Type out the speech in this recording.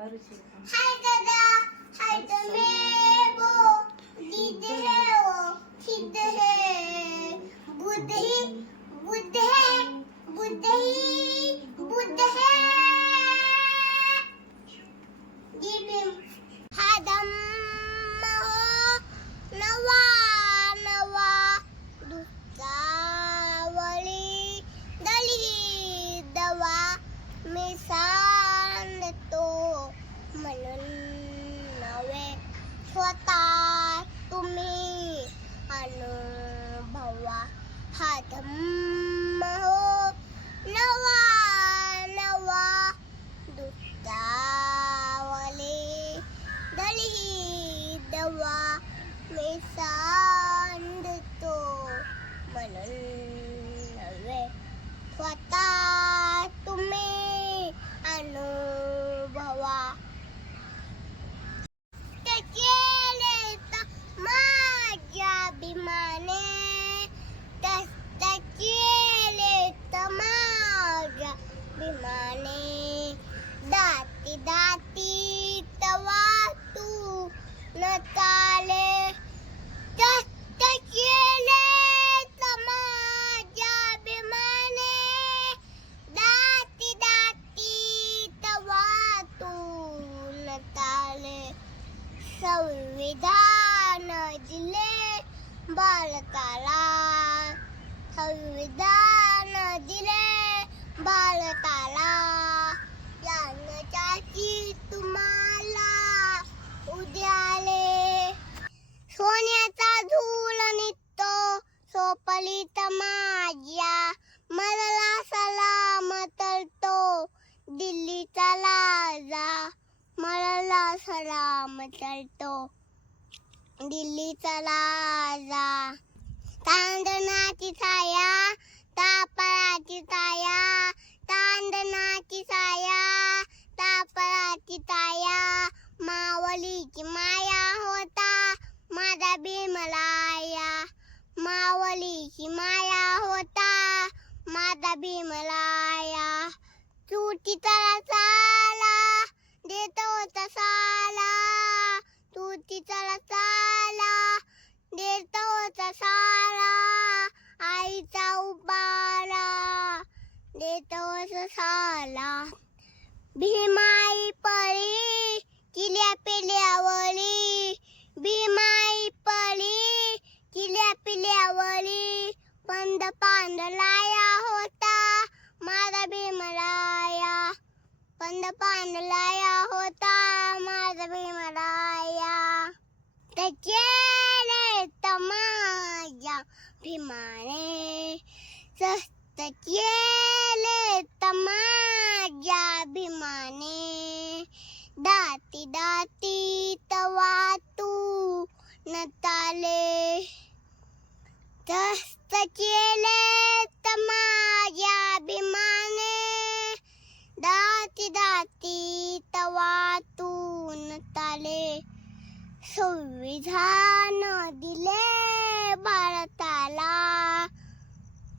हाय दादा, हाय तो मैं वो दीद है वो सिद्ध है बुद्ध ही बुद्ध है बुद्ध ही बुद्ध है जी भीम हा धम्म हो नवा नवा दुःखावरी दली दवा मी सांगतो म्हणून नवे स्वतः तुम्ही अनुभवा हा धम्म हो नवा नवा दुःखावरी दली दवा मी सांगतो म्हणून नवे स्वतः तुम्ही अनुभवा केले तर माझ्या अभिमाने केले तर माझ्या अभिमाने दाती दाती तवा तू न चाले केले तर माझ्या अभिमाने दाती दाती तवा तू न चाले संविधान दिले भारताला संविधान दिले भारताला ज्ञानाची तुम्हाला उद्याले सोन्याचा झूल निघतो सोपलीत माझ्या मरला सलाम तरतो दिल्लीचा राजा मरला सलाम तरतो दिल्लीचा राजा तांदणाची छाया तापराची छाया तांदणाची छाया तापराची छाया मावलीची माया होता माझा भीमराया मावलीची माया होता माझा भीमराया चुकीचा चाला देतो तसाला चुकीचा चाला देतो तसाला आईचा उपाला देतो तसाला भीमाई पळी किल्या पिल्यावरी भीमाई पळी किल्या पिल्यावरी पंध पांडलाया होता माझा भीमराया पंध पांडलाया होता माझा भीमराया केले तर माझ्या भीमाने सस्त केले तर माझ्या भीमाने दाती दाती तवा तू न चाले सस्त केले तर माझ्या भीमाने दाती दाती तवा तू न चाले संविधान दिले भारताला